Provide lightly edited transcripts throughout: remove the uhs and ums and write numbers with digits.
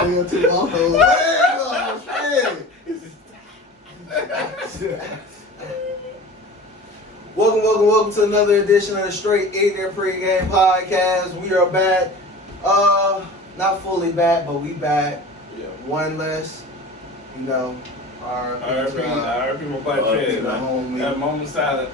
Nigga took off the leg off, shit. Welcome to another edition of the Straight Ignorant Pregame Podcast. We are back. Not fully back, but we back. Yeah. One less, you know, our RP my butt chin, man. That moment silent.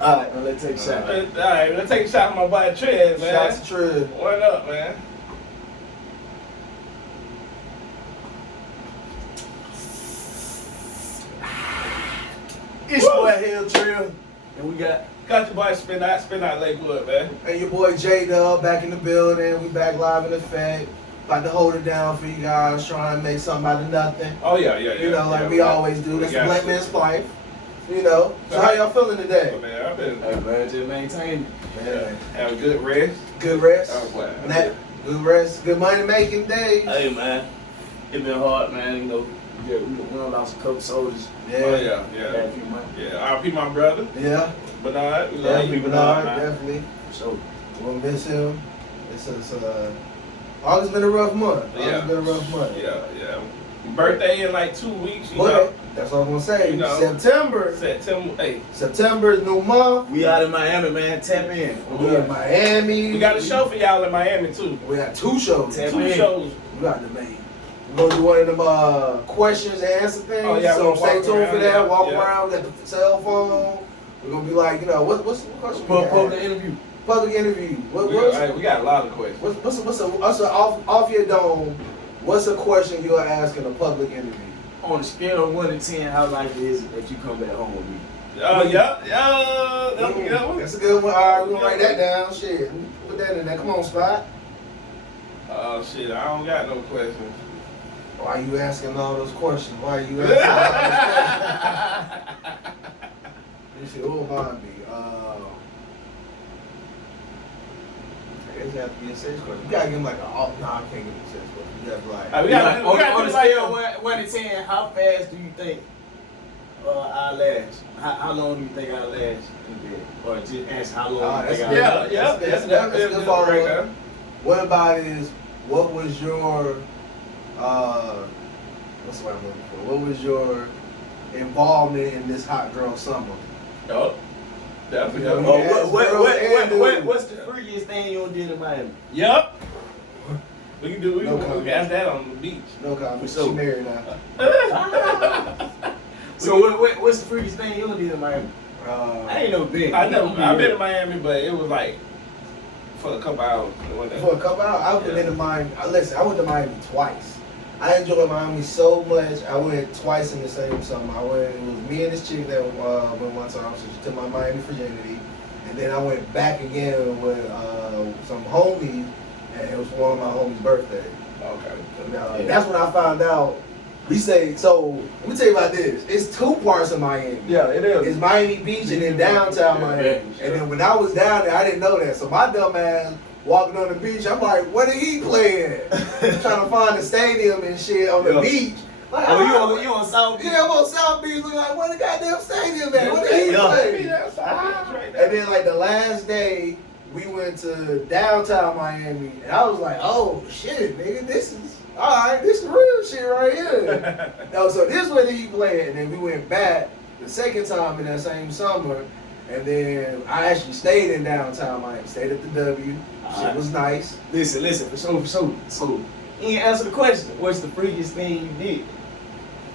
Alright, well, let's take a shot. Alright, let's take a shot at my butt chin, man. Shots to Triv. What up, man? It's your boy Hill Trill. And we got your boy spin out Lakewood, man. and your boy J Dub back in the building. We back live in effect. About to hold it down for you guys, trying to make something out of nothing. Oh yeah. You know, like we always do. That's the Black Man's life. You know. So So how y'all feeling today? Oh, man, I've been Man, just maintain. have a good rest. Good rest. Oh, wow. Good rest. Good money making day. Hey, man, it been hard, man. You know, we done lost a couple soldiers. Oh Yeah. yeah. Had a few months. Yeah, RP my brother. Yeah. Bernard, we love you, Bernard, man. definitely. So, We'll miss him. August been a rough month. Yeah. Been a rough month. Yeah. Birthday in like 2 weeks, you But know. that's what I'm gonna say. You know. September September, hey, new month. we out in Miami, man. Tap in. We in Miami. we got a show for y'all in Miami too. We got 2 shows. Tap 2 in. shows. We got the main. We're gonna do one of them questions and answer things. Oh, yeah, So we'll stay walk tuned around, for that. yeah, Walk yeah. around, got the cell phone. We're gonna be like, you know, what's the question? we got? Public interview. Public interview. We got a lot of questions. What's off your dome? What's a question you'll ask in a public interview? On a scale of 1 to 10, how likely is it that you come back home with me? Yeah, that's a good one. That's a good one. All right, we're gonna write that down. Shit, put that in there. Come on, Spot. Oh shit, I don't got no questions. Why are you asking all those questions? Why are you asking all those questions? This shit will remind me. I guess you have to be a serious question. You gotta give him like a. No, I can't give him a serious question. You have to like. We gotta on do a like scale of 1 to 10, how fast do you think I'll last? How long do you think I'll last in bed? Or just ask how long do you think I'll last? That's good good follow follow right up. there. What about is what was your what's the word I'm looking for? What was your involvement in this hot girl summer? Oh, definitely. You know, What's the freakiest thing you did in Miami? Yep. We can do. We No can comment. ask that on the beach. No comment. So- She married now. So what's the freakiest thing you did in Miami? I ain't never been. I've been in Miami, but it was like for a couple hours. It wasn't For that- a couple hours, I went Yeah. to Miami. Listen, I went to Miami twice. I enjoyed Miami so much. I went twice in the same summer. It was me and this chick that went one time. So she took my Miami virginity, and then I went back again with some homies, and it was one of my homies' birthday. Okay. That's when I found out. So let me tell you about this. It's 2 parts of Miami. Yeah, it is. It's Miami Beach and then downtown Miami. Yeah, And then when I was down there, I didn't know that. So my dumb ass walking on the beach, I'm like, where did he play at? Trying to find the stadium and shit on the Yeah. beach. Like, Oh, you on South Beach? yeah, I'm on South Beach. Looking like, where the goddamn stadium at? Where did he Yeah. play? And then like the last day, we went to downtown Miami, and I was like, oh shit, nigga, this is alright, this is real shit right here. So this is where he played, and then we went back the second time in that same summer, and then I actually stayed in downtown Miami, stayed at the W. Shit was nice. Listen, for sure. So, you ain't answer the question. What's the freakiest thing you did?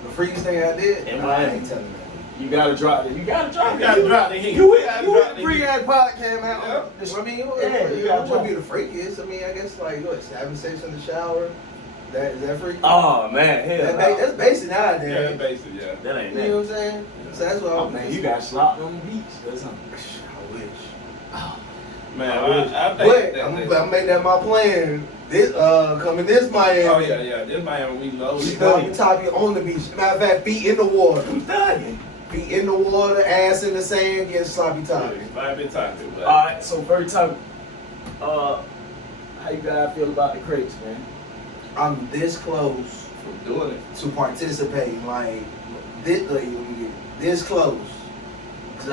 The freakiest thing I did, In nah, I Miami. ain't telling that. You gotta drop it. You gotta drop the heat. You gotta with drop the the free heat. ass podcast, man. Yeah. I mean, Yeah, you you gotta wouldn't be the freakiest. I mean, I guess like what, having sex in the shower. Is that freaky? Oh man, hell That's no. basic Yeah, nowadays. basically, yeah. That ain't You know what that. I'm saying? So that's what Oh I'm man, you got slopped on the beach or something. I wish. Man, But I think I'm that. gonna make that my plan. This coming this Miami. Oh yeah. This Miami we low. We top you on the beach. Matter of fact, feet in the water. I'm thugging. Feet in the water, ass in the sand, getting sloppy toppy. Might be talking, but Alright, so first time, how you guys feel about the crates, man? I'm this close I'm doing it. to participating. Like this close. Cause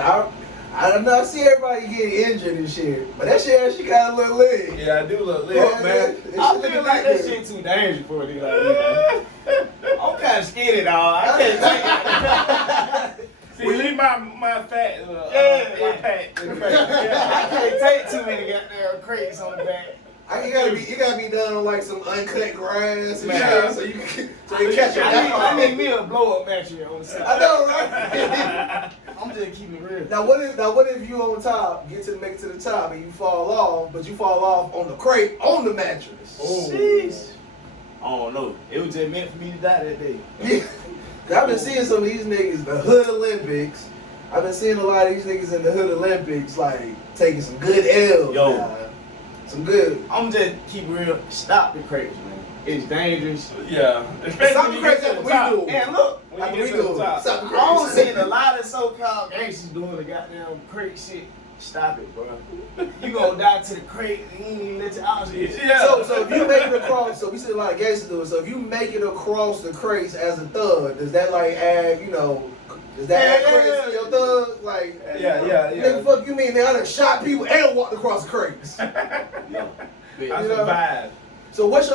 I don't know. I see everybody getting injured and shit, but that shit actually kind of look lit. Yeah, I do look lit, Yeah, man. I feel like that shit too dangerous for a nigga like me, man. I'm kind of skinny, dog. I can't take it. See, leave my fat, Yeah. my pack in the face. Yeah. I can't take too many goddamn crates on the back. You gotta be done on like some uncut grass and Man. shit, so you can catch your I need down. me a blow up mattress on the side. I know, right? I'm just keeping it real. Now what if you on top, make it to the top, and you fall off, but you fall off on the crate on the mattress? Oh. Jeez. I don't know. It was just meant for me to die that day. Yeah. 'Cause I've been seeing some of these niggas, the Hood Olympics. I've been seeing a lot of these niggas in the Hood Olympics, like taking some good L's. Yo. Now. Some good. I'm just keep it real. Stop the crates, man. It's dangerous. Yeah. Especially Stop when you the crazy get to after the we top. do. And look, When After you we get to do. the top. Stop the I don't crazy. see a lot of so-called gangsters doing the goddamn crate shit. Stop it, bro. You gonna die to the crate and you ain't even let your options. Yeah. So if you make it across, so we see a lot of gangsters do it. So if you make it across the crates as a thug, does that like add, does that add crates to your thug? Like, Yeah. nigga, fuck you mean? Nigga, I done shot people and walked across the crates. Yeah. I You know? survived. So what's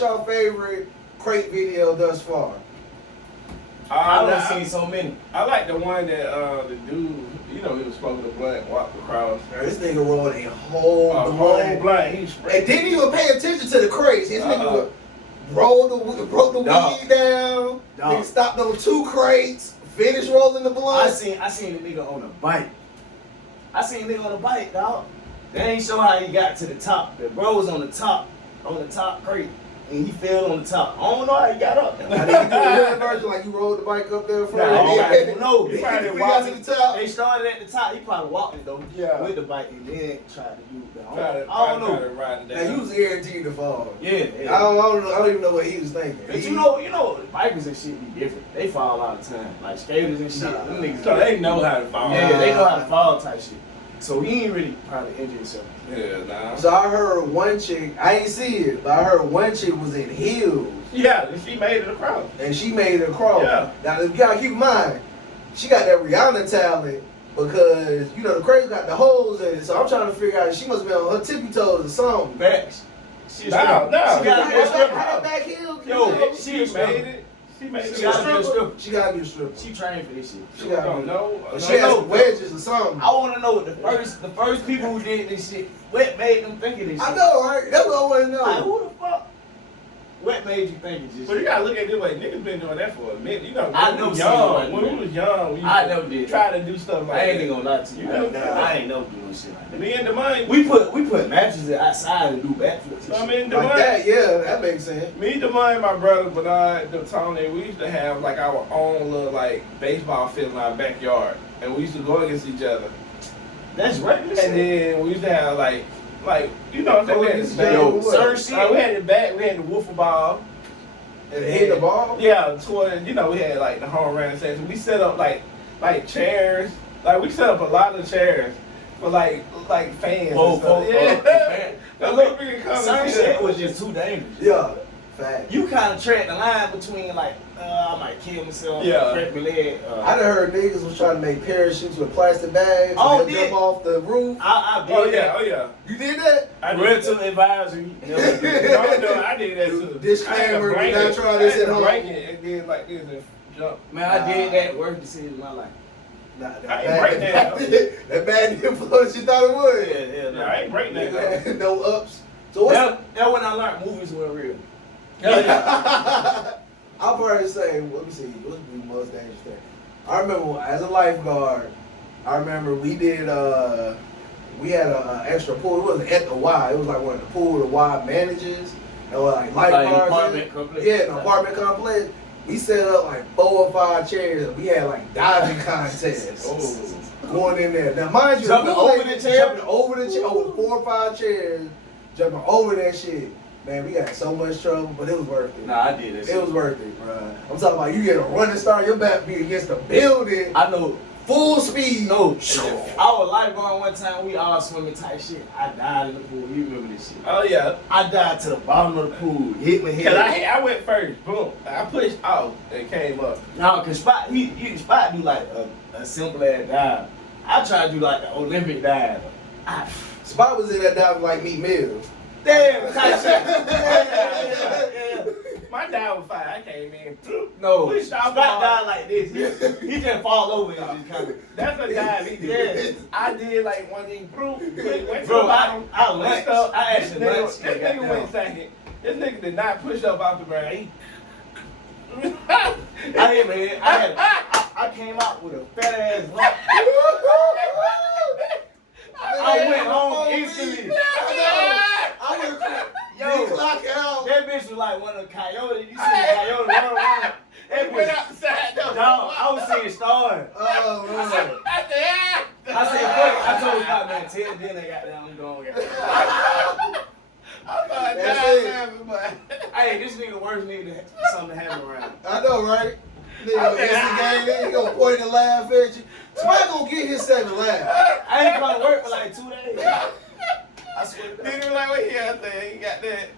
your favorite crate video thus far? I done seen so many. I like the one that the dude, he was smoking a blunt, walked across. This nigga rolled a whole A whole blunt. blunt. He sprayed. And didn't even pay attention to the crates. This nigga broke the Dog. weed down. Dog. Nigga stopped on 2 crates. Finished rolling the I blunt. seen a nigga on a bike. Dog. They ain't show how he got to the top. The bro was on the top crate, and he fell on the top. I don't know how he got up there. I think you do the real version, like you rolled the bike up there for Nah, I don't know. He He probably probably got to the top. They started at the top. He probably walked it though. Yeah. With the bike and then tried to do that. I don't Try know. to ride it Now down. you was guaranteed to fall. Yeah. I don't even know what he was thinking. But you know, bikers and shit be different. They fall all the time. Like skaters and shit. Nah. Them niggas. So they know how to fall. Yeah, they know how to fall type shit. So he ain't really probably injured himself. Yeah, nah. So I heard one chick, I ain't see it, but I heard one chick was in heels Yeah, she made it across. and she made it across. Yeah. Now you gotta keep in mind, she got that Rihanna talent because the crazy got the holes in it. So I'm trying to figure out she must be on her tippy toes or something. Facts. She a No, stripper. no. She gotta be a stripper. How that back heel? Yo, She made it. She made it. She gotta be a stripper. She gotta be a stripper. She trained for this shit. She gotta don't be. know. Or she has some wedges or something. I want to know what the first people who did this shit. What made them think of this shit? I know, right? That's what I want to know. Like, who the fuck? What made you think of this But you shit? gotta look at this way. Niggas been doing that for a minute. I When we never was seen young, nobody when do we that. was young, we I never did try that. to do stuff like I ain't that. even gonna lie to you. You know, I ain't never doing shit like that. Me and the money. We put mattresses outside and do backflips. and I shit. mean, the Like money. that, yeah, that makes sense. Me, Demond, my brother Bernard, Tony, we used to have like our own little like baseball field in our backyard, and we used to go against each other. That's right. And then we used to have like we had this bat. Yo, certain shit. We had the bat. We had the wiffle ball. And hit the ball? Yeah, toward we had like the home run section. We set up like chairs. Like we set up a lot of chairs for like fans. and stuff. Yeah. But Look, look, certain shit was just too dangerous. Yeah. Fact. You kind of tread the line between like, I might kill myself, Yeah. break my leg. I done heard niggas was trying to make parachutes with plastic bags. Oh, and did- jump off the roof. I did Oh that. yeah, oh yeah. You did that? I did Rental that. advisory. Never did it. No, I did that too. Disclaimer, I had a do not try this I had at a home. blanket and then like this and jump. Man, I did that worst decision in my life. Nah, I ain't break that. that bad influence you thought it would. Yeah, I ain't breaking that. Nigga had no ups. So what's That when I learned movies were real. I'll probably say, let me see, what's the most dangerous thing? I remember as a lifeguard, we did, we had an extra pool. It wasn't at the Y, it was like one of the pool the Y manages. And like lifeguards. apartment complex. Yeah, an apartment complex. We set up like 4 or 5 chairs and we had like diving contests. Oh. Going in there. Now mind you, Jumping we was over the chair? Jumping over the chair, over 4 or 5 chairs, jumping over that shit. Man, we got so much trouble, but it was worth it. Nah, I did that. It was worth it, bro. I'm talking about you get a running start, your back be against the building, I know. full speed. No, I was lifeguard one time. We all swimming type shit. I died in the pool. You remember this shit? Oh yeah. I died to the bottom of the pool. Hit my Cause head. I went first. Boom. I pushed off and came up. No, cause Spot, Spot do like a simple ass dive. I try to do like the Olympic dive. Spot was in that diving like Meat Mill. Damn, type shit. My dad was fine. I came in. No, Please stop Spot dive like this. He just fall over and just kind of. That's a dive he did. I did like one thing proof. Went to the Bro, bottom. I lunched. I actually lunched. This nigga went second. This nigga did not push up off the ground. I came out with a fat ass lump. I went home instantly. I would have clock out. That bitch was like one of the coyotes. You see the coyote run around? That went bitch. outside though. No, I was seeing stars. Oh, man. I said, fuck. I told Scott, man, tell then they got down. I'm going. I thought That's that it. happened, but Hey, this nigga worst nigga something to have around. I know, right? Nigga, instigate, then he gonna point and laugh at you. Somebody gonna get his second laugh. I ain't gonna work for like 2 days. I swear to God. nigga was like, what he out there? He got that.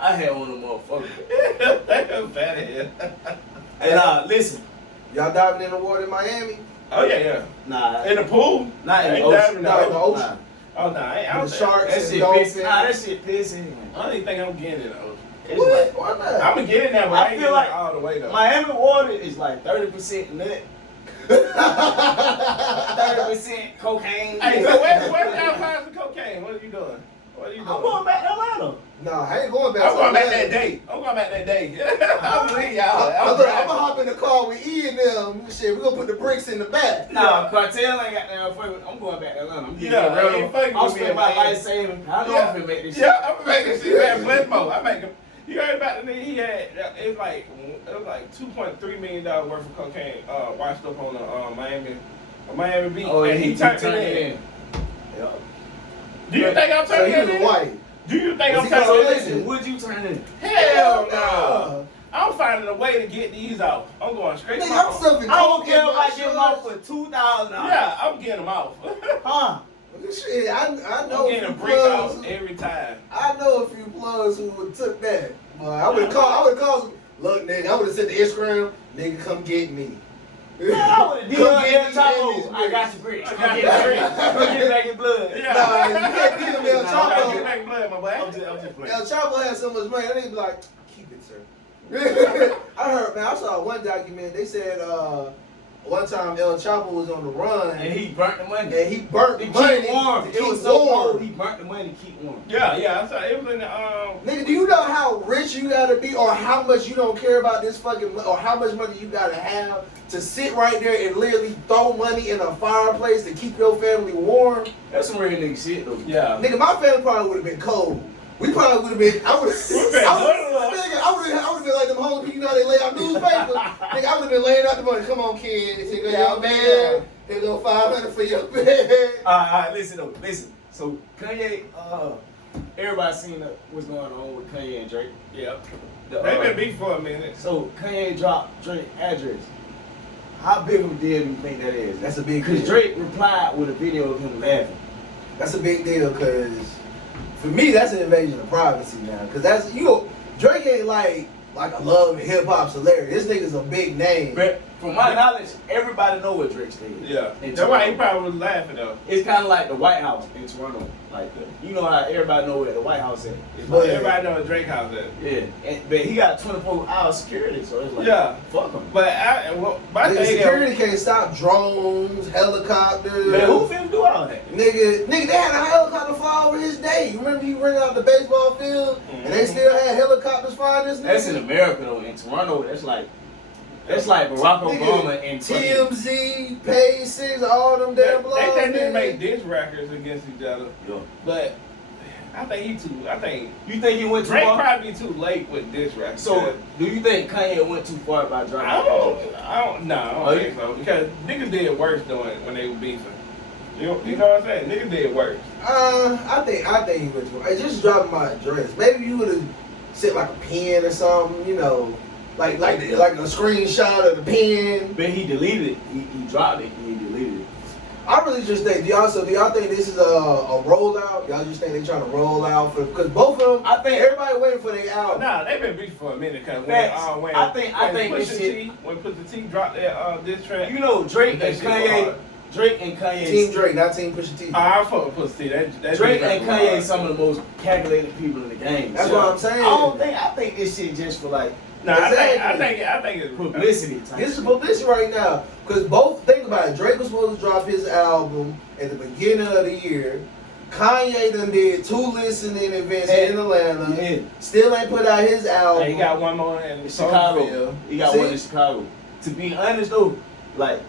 I had one of them motherfuckers. Fat ass. Hey, listen. Y'all diving in the water in Miami? Oh yeah. Nah, In the pool? not in Ain't the ocean. diving No, in the ocean. Oh no, I The don't sharks That and shit dolphins. pissing. Nah, that shit pissing. I don't even think I'm getting in the ocean. It's What? like, Why not? I'm gonna get in there, but I I ain't feel getting like all the way though. Miami water is like 30% nut, 30% cocaine. Hey, so where's y'all find some cocaine? What are you doing? What are you doing? I'm going back to Atlanta. Nah, I ain't going back. I'm going back there. that day. I'm going back that day. I'm leaving y'all. I'm I'm gonna driving. hop in the car with E and them. Shit, we gonna put the bricks in the back. Nah, Cartel ain't got that. I'm going back to Atlanta. I'm getting Yeah, real. ain't fucking I'm with me, spending my man. life saving. I know I'm finna make this shit. Yeah, I'm gonna make this shit back Flintmore. I make him. You heard about the nigga? He had it was like $2.3 million worth of cocaine washed up on the Miami Beach. Oh, and he turned turned it in. Yeah. Do you think I'm So turning he it was in? white. Do you think Was I'm he called turning it Listen, in? Would you turn in? Hell no. I'm finding a way to get these off. I'm going straight to Nigga, my I'm stuffing I don't coke care in if my I get them out shorts. for $2,000. Yeah, I'm getting them off. Huh? Shit, I know I'm a getting a few brick plugs. off every time. I know a few plugs who would took that. But I would have called some. Look, nigga, I would have said to Instagram, nigga, come get me. I would have Come DM get El me Chapo. in I this got your bricks. I Come got get your back. bricks. Come get back in blood. Yeah. Nah, you can't get him El Nah, I gotta get Chapo. back blood, my boy. I'm just playing. El Chapo had so much money, that nigga be like, keep it, sir. I heard, man, I saw one document, they said one time El Chapo was on the run And he burnt the money. and he burnt To the money keep warm. to It keep was so warm. cold. He burnt the money to keep warm. Yeah, I saw it was in the Nigga, do you know how rich you gotta be or how much you don't care about this fucking, or how much money you gotta have to sit right there and literally throw money in a fireplace to keep your family warm? That's some real nigga shit though. yeah. Nigga, my family probably would have been cold. We probably would have been, I would have been like them homeless people, you know how they lay out newspapers? Nigga, I would have been laying out the money. Come on, kids. Here go your bed. Here go $500 for your bed. Alright, listen though. Listen. So Kanye, everybody seen what's going on with Kanye and Drake. Yeah. The, They been beef for a minute. So Kanye dropped Drake address. How big of a deal do you think that is? That's a big Because deal. Drake replied with a video of him laughing. That's a big deal because for me, that's an invasion of privacy now. Because that's, Drake ain't like a love and hip hop celebrity. This nigga's a big name. But from my knowledge, everybody know what Drake stayed. Yeah. In That's why he Toronto. probably was laughing though. It's kind of like the White House in Toronto. Like, you know how everybody know where the White House is. It's But- like, Everybody know what Drake house is. yeah, but he got 24-hour security, so it's like, Yeah. fuck him. But my Nigga, thing security can't stop drones, helicopters. Man, who finna do all that? Nigga, they had a helicopter fly over his day. You remember he rented out the baseball field and they still had helicopters flying this nigga? That's in America though. In Toronto, that's like Barack Obama and TMZ, Page Six, all them damn blogs. They just didn't nigga. make diss records against each other. Yeah. But I think You think he went too Drake far? probably too late with diss records. So, do you think Kanye went too far by dropping? I don't Oh, think so. Because niggas did worse when they were beefing. You know what I'm saying? Niggas did worse. I think he went too. I just dropped my address. Maybe you would have sent like a pen or something, you know, like a screenshot of the pen. But he deleted it. He dropped it. He deleted it. I really just think, do y'all think this is a rollout? Y'all just think they trying to roll out for, because both of them, I think everybody waiting for their album. Nah, they've been beefing for a minute because when I think this shit. When Pusha T dropped that diss track, You know, Drake that and shit Kanye. Drake and Kanye. Team Drake, not Team Pusha T. I fuck with Pusha T. That Drake diss and track Kanye was some of the most calculated people in the game. That's So, what I'm saying. I think this shit just for like Nah, Exactly. I think it's publicity type. This is shit. publicity right now. Because both, think about it, Drake was supposed to drop his album at the beginning of the year. Kanye done did 2 listening events in Atlanta. Yeah. Still ain't put out his album. He got one more in Chicago. Chicago. He got one in Chicago. To be honest though, like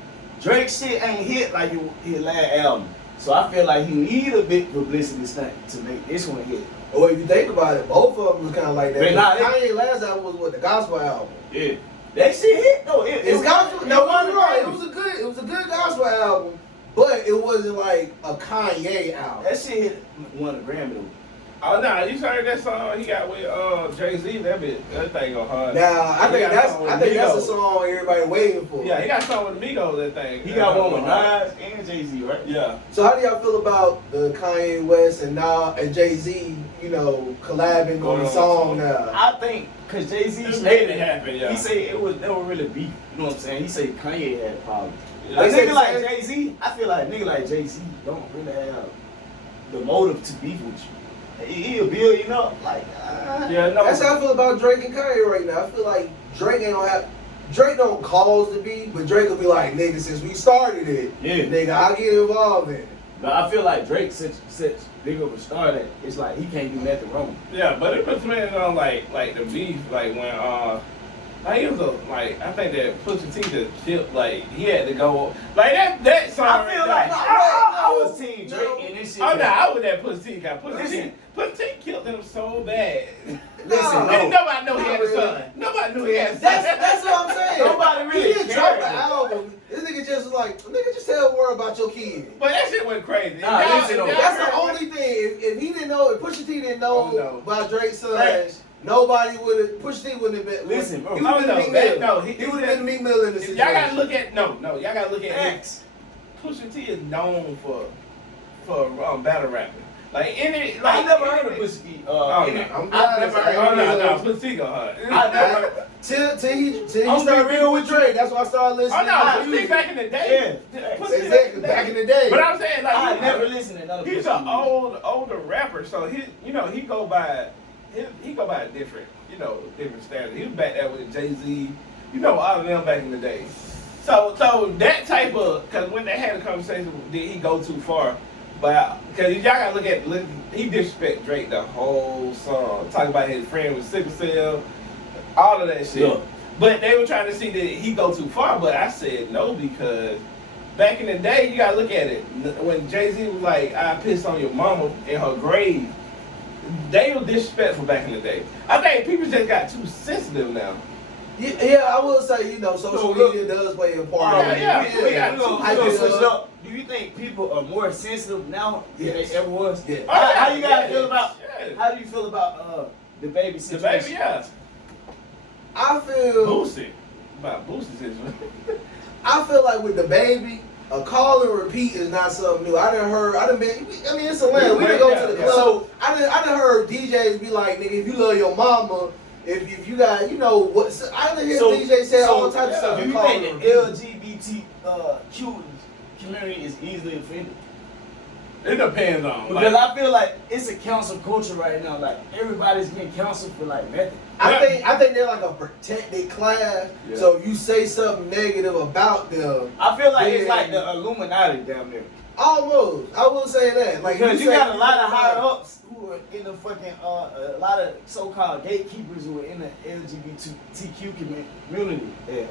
Drake shit ain't hit like his last album. So I feel like he need a big publicity stunt to make this one hit. Or if you think about it, both of them was kind of like that. But nah, Kanye last album was what, the gospel album. Yeah. That shit hit though. It's gospel. No, you're right. It was a good gospel album, but it wasn't like a Kanye album. That shit hit won a Grammy though. Oh nah, you heard that song he got with Jay-Z? That thing go hard. Now I think that's Migos. a song everybody waiting for. Yeah, he got something with Migos. That thing. He got one with Nas and Jay-Z, right? Yeah. So how do y'all feel about the Kanye West and Nas and Jay-Z, collabing on a song now? I think because Jay-Z It stated really happened, yeah. He said it was never really beef. You know what I'm saying? He said Kanye had problems. Yeah. Like They nigga say- like Jay-Z, I feel like nigga like Jay-Z don't really have the motive to beef with you. He a billion up, like Yeah, no. That's how I feel about Drake and Kanye right now. I feel like Drake don't cause the beat, but Drake will be like, nigga, since we started it, Yeah. nigga, I'll get involved in it. But I feel like Drake such big of a star that it's like he can't do nothing wrong. Yeah, but it puts me on like the beef, like when he was I think that Pusha T just killed, like he had to go like that song. I feel like I was team Drake No. and this shit. Oh no, I was that Pusha T guy. Listen. Pusha T killed him so bad. Listen, And no. nobody knew he had a son. Nobody knew he had a son. That's what I'm saying. Nobody really He didn't drop cared. an album. This nigga just was like, nigga, just tell the world about your kid. But that shit went crazy. Nah, listen, though. That's the only thing. If he didn't know, if Pusha T didn't know Oh, no. about Drake's son, Right. nobody would have. Pusha T wouldn't have been. Listen, bro. He would have been Meek Mill. No, He would have been Meek Mill in the situation. Y'all gotta look at y'all gotta look at Facts. Pusha T is known for battle rapping. Like any, I like never heard of Pusha T. Oh, I've no. never heard Oh of no, him. Pusha T go hard. I never. Till he I'm started being real real with Drake. That's why I started Oh listening. no, to Pusha T music. back in the day. Yeah. Pusha T Exactly, back in the day. But I'm saying like I never listened to none of he's Pusha an T. older rapper, so he go by a different different standard. He was back there with Jay-Z, all of them back in the day. So that type of, because when they had a conversation, did he go too far? But because y'all gotta look, he disrespect Drake the whole song, talk about his friend with sickle cell, all of that shit. Yeah. But they were trying to see that he go too far, but I said no, because back in the day, you gotta look at it. When Jay-Z was like, I pissed on your mama in her grave, they were disrespectful back in the day. I think people just got too sensitive now. Yeah, I will say, social media does play a part. Yeah, yeah. We Yeah. gonna switch it up. Do you think people are more sensitive now than Yes. they ever was? Yeah. How you guys feel about? Yeah. How do you feel about the baby The situation? baby, yeah. I feel Boosie. About Boosie's situation. I feel like with the baby, a call and repeat is not something new. I done been, it's Atlanta. We done go to the Yeah. club. So I done heard DJs be like, nigga, if you love your mama, if you got, what, so I done hear DJs say all types of stuff. Do and you call think and the repeat. LGBTQ community is easily offended? It depends on. Because I feel like it's a council culture right now. Like everybody's getting counseled for like nothing. I think they're like a protected class. Yeah. So if you say something negative about them, I feel like it's Yeah. like the Illuminati down there. almost, I will say that. Like Because you say- got a lot of higher ups who are in the fucking a lot of so-called gatekeepers who are in the LGBTQ community. And,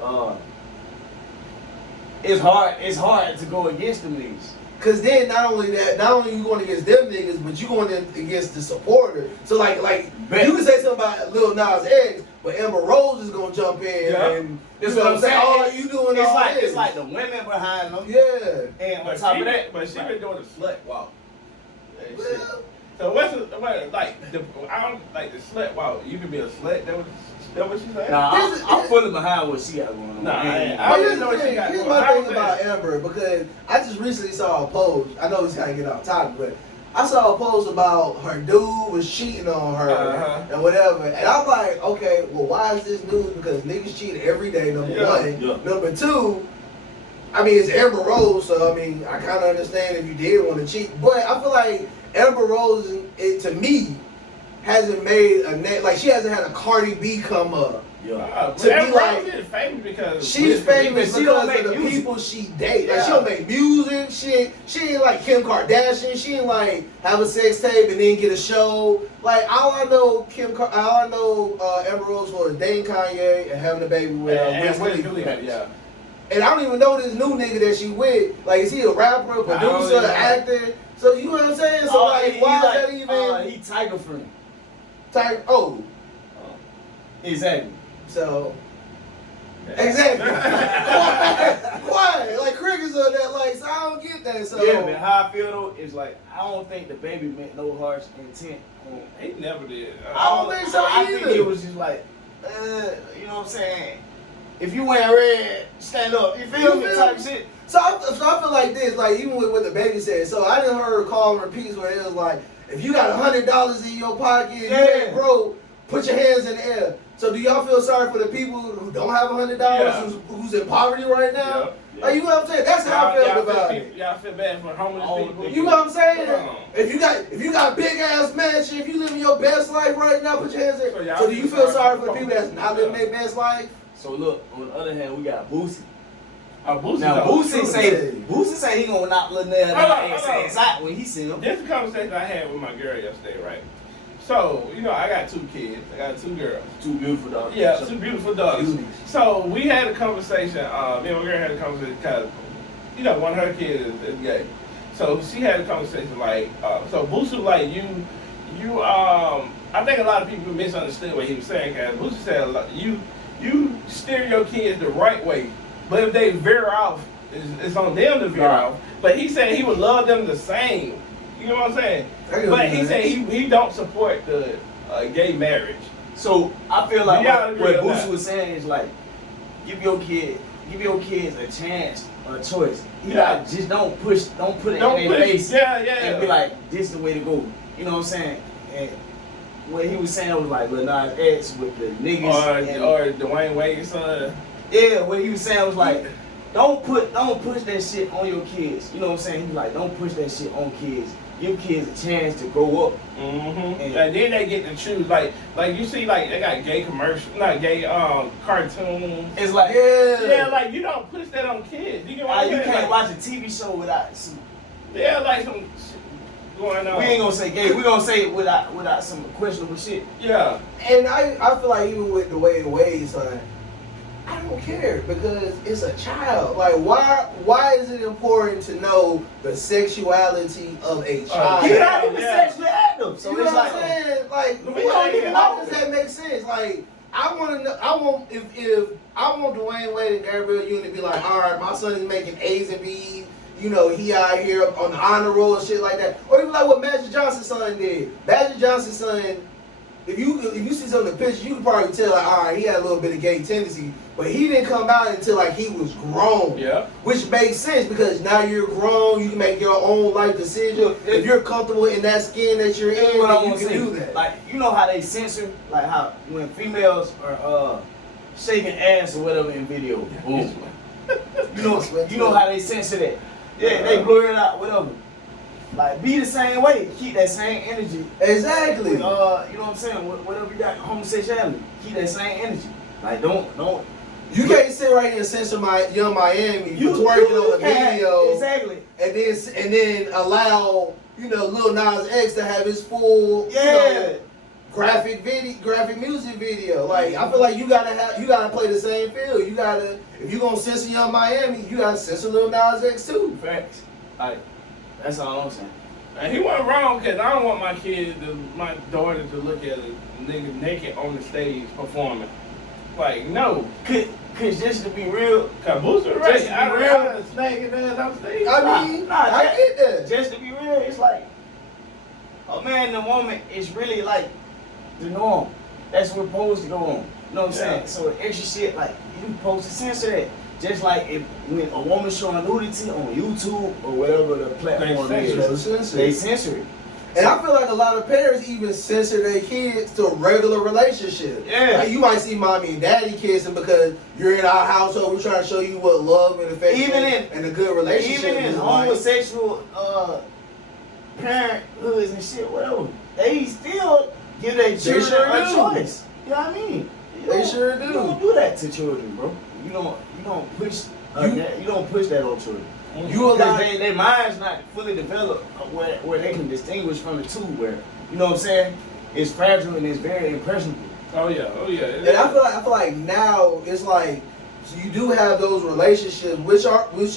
it's hard to go against them niggas. Cause then not only you going against them niggas, but you going against the supporter. So like Bet. you can say something about Lil Nas X, but Amber Rose is gonna jump in Yeah. and That's what I'm saying. Oh, you doing It's all like this. it's like the women behind them. Yeah. And on But top she, of that, but she been doing the slut walk. And shit. Well, So what's the, what, like the I don't like the slut walk. You can be a slut. That was That what you saying? Nah, This is- I'm fully behind what she got going on. Nah, I ain't. But really here's know the what she thing. got Here's going my on. thing I about said- Amber, because I just recently saw a post. I know it's kind of get off topic, but I saw a post about her dude was cheating on her Uh-huh. and whatever. And I'm like, okay, well, why is this news? Because niggas cheat every day, number Yeah. one. Yeah. Number two, I mean, it's Amber Rose, so I mean, I kind of understand if you did want to cheat. But I feel like Amber Rose, to me, hasn't made a name. Like, she hasn't had a Cardi B come up. Yeah. To be Amber like- Rose is famous because She's famous But she don't because of make the music. people she date. Like, she Yeah. don't make music. She ain't like Kim Kardashian. She ain't like have a sex tape and then get a show. Like, all I know Amber Rose was dating Kanye and having a baby with and Wiz Wiz Khalifa. Khalifa, yeah. And I don't even know this new nigga that she with. Like, is he a rapper, I don't producer, even know. actor? So you know what I'm saying? So like, why is that even he Tiger friend. type? Oh, Exactly. so. Exactly. Quiet. Like crickets on that. Like, so I don't get that. So Yeah, man. How I feel though is like I don't think the baby meant no harsh intent. He never did. I don't think so I either. think it was just like, you know what I'm saying? If you wearing red, stand up. You feel You me? feel Type me? shit. So I feel like this, like even with what the baby said. So I didn't heard call and repeats where it was like, if you got $100 in your pocket, and you Yeah. ain't broke, put your hands in the air. So do y'all feel sorry for the people who don't have $100, Yeah. who's in poverty right now? Yeah. Like, you know what I'm saying? That's how I feel about feel, it. y'all feel bad for homeless Oh, people. You know what I'm saying? Come on. If you got big ass mansion, if you living your best life right now, put your hands in. So y'all So do you feel feel sorry sorry for the for people that's not living Yeah. their best life? So look, on the other hand, we got Boosie. Boosie Now Boosie Boosie say he gonna knock Lil Nail Hold on, down hold on. inside when he see him. This is a conversation I had with my girl yesterday, right? So, you know, I got 2 kids. I got 2 girls. Too beautiful dog. Yeah, 2 beautiful daughters. Beauties. So we had a conversation. Me and my girl had a conversation because, you know, one of her kids is gay. So she had a conversation like, so Boosie like I think a lot of people misunderstood what he was saying. Cause Boosie said you steer your kids the right way, but if they veer off, it's on them to veer Right. off. But he said he would love them the same. You know what I'm saying? I get what But you're he saying. said he don't support the gay marriage. So I feel like Yeah, I what agree with Boosie that. was saying is like, give your kids a chance, a choice. You Yeah. gotta just don't put it Don't in their push. face Yeah. and be like, this is the way to go. You know what I'm saying? And what he was saying was like Lil Nas X with the niggas Or Dwayne Wade's son. yeah, what he was saying was like, don't push that shit on your kids. You know what I'm saying? He was like, don't push that shit on kids. Give kids a chance to grow up. Mm-hmm. And then they get to choose. Like you see, like they got gay commercials, not gay cartoons. It's like, Yeah, like you don't push that on kids. You get what I'm you saying? can't Like, watch a TV show without some. yeah, like some shit going on. We ain't gonna say gay. We gonna say it without some questionable shit. Yeah. And I feel like even with the Wade son, I don't care because it's a child. Like why is it important to know the sexuality of a child? He not even Yeah. sexually active, so You know it's what I'm like, saying? Like, We don't even how know. does that make sense? Like, I want to know. I want if I want Dwayne Wade and Gabrielle Union to be like, all right, my son is making A's and B's. You know, he out here on the honor roll and shit like that. Or even like what Magic Johnson's son did. Magic Johnson's son, if you see some of the pictures, you can probably tell like, all right, he had a little bit of gay tendency, but he didn't come out until like he was grown. Yeah. Which makes sense because now you're grown, you can make your own life decision. If you're comfortable in that skin that you're Here's in, what I then you want to can say. do that. Like, you know how they censor, like how when females are shaking ass or whatever in video. Boom. You know how they censor that. Yeah, they blur it out, whatever. Like, be the same way. Keep that same energy. Exactly. You know what I'm saying? Whatever you got, homosexuality. Keep that same energy. Like, don't. You can't sit right here and censor my Young Miami for twerking on the can't. video, Exactly. and then allow Lil Nas X to have his full Yeah. graphic music video. Like I feel like you gotta play the same field. You gotta if you gonna censor Young Miami, you gotta censor Lil Nas X too. Facts. Like, that's all I'm saying. And he wasn't wrong because I don't want my daughter to look at a nigga naked on the stage performing. Like, no. Cause just to be real, Cause Boosie right. Just to be I real. real snagging ass on stage. I mean, I get that. just to be real, it's like a man and a woman is really like the norm. That's what's supposed to go on. You know what I'm saying? So extra shit, like, you supposed to censor that. Just like if when a woman showing nudity on YouTube or whatever the platform is, they censor it. And I feel like a lot of parents even censor their kids to a regular relationship. Yeah. Like you might see mommy and daddy kissing because you're in our household. We're trying to show you what love and affection and a good relationship even in is like. homosexual parenthoods and shit, whatever, they still give their children a choice. You know what I mean? They sure do. You don't do that to children, bro. You don't push you don't push that on children. You allow their mind's not fully developed where they can distinguish from the two. Where you know what I'm saying? It's fragile and it's very impressionable. Oh yeah. And I feel like now it's like so you do have those relationships, which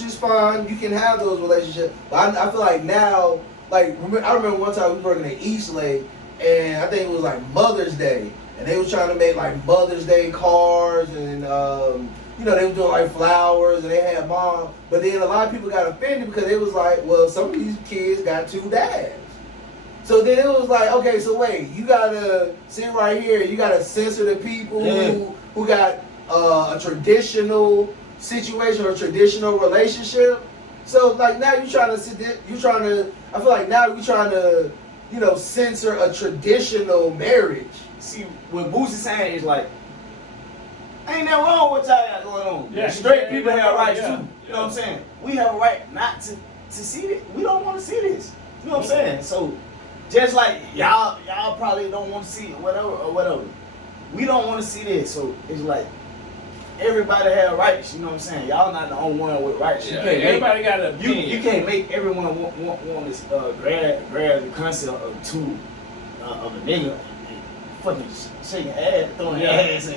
is fine. You can have those relationships, but I feel like now, like I remember one time we were working at Eastlake, and I think it was like Mother's Day, and they was trying to make like Mother's Day cards and. You know, they were doing like flowers and they had mom, but then a lot of people got offended because it was like, well, some of these kids got 2 dads. So then it was like, okay, so wait, you gotta sit right here, you gotta censor the people who got a traditional situation or traditional relationship. So like now you trying to, I feel like now you're trying to, you know, censor a traditional marriage. See, what Boosie saying is like, ain't nothing wrong with y'all got going on. Yeah, straight people have rights yeah, too. You know what I'm saying? We have a right not to see it. We don't want to see this. You know what I'm saying? So just like y'all probably don't want to see it, whatever. We don't want to see this. So it's like everybody have rights. You know what I'm saying? Y'all not the only one with rights. Yeah, everybody got an opinion. You can't make everyone want this grab the concept of of a nigga. Fucking shaking ass, throwing ass.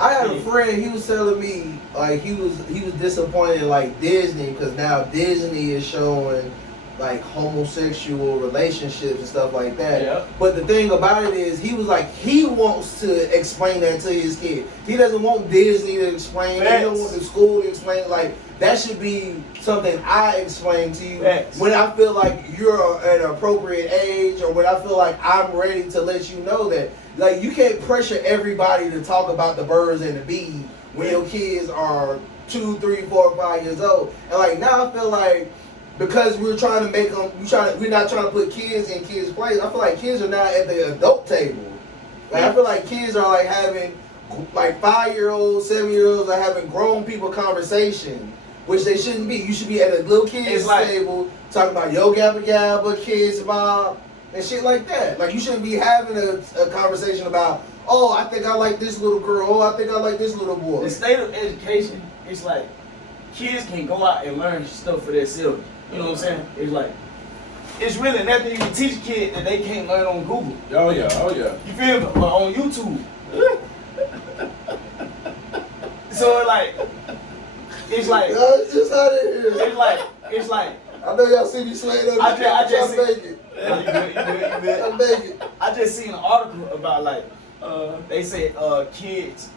I had a friend. He was telling me like he was disappointed in like Disney because now Disney is showing like homosexual relationships and stuff like that. Yeah. But the thing about it is, he was like he wants to explain that to his kid. He doesn't want Disney to explain it. He don't want the school to explain it. Like that should be something I explain to you when I feel like you're at an appropriate age or when I feel like I'm ready to let you know that. Like you can't pressure everybody to talk about the birds and the bees when your kids are 2, 3, 4, 5 years old. And like now I feel like because we're trying to make them, we're not trying to put kids in kids' place. I feel like kids are now at the adult table. Like I feel like kids are like having like 5-year-olds, 7-year-olds are having grown people conversation, which they shouldn't be. You should be at a little kids table talking about Yo Gabba Gabba, Kids Bob. And shit like that. Like you shouldn't be having a conversation about, oh, I think I like this little girl. Oh, I think I like this little boy. The state of education, it's like kids can go out and learn stuff for themselves. You know what I'm saying? It's like it's really nothing you can teach a kid that they can't learn on Google. Oh yeah. You feel me? Or on YouTube. So it's like it's just out of here. It's like. I know y'all see me sweating on this. I just make it. I make it. I just seen an article about like they say kids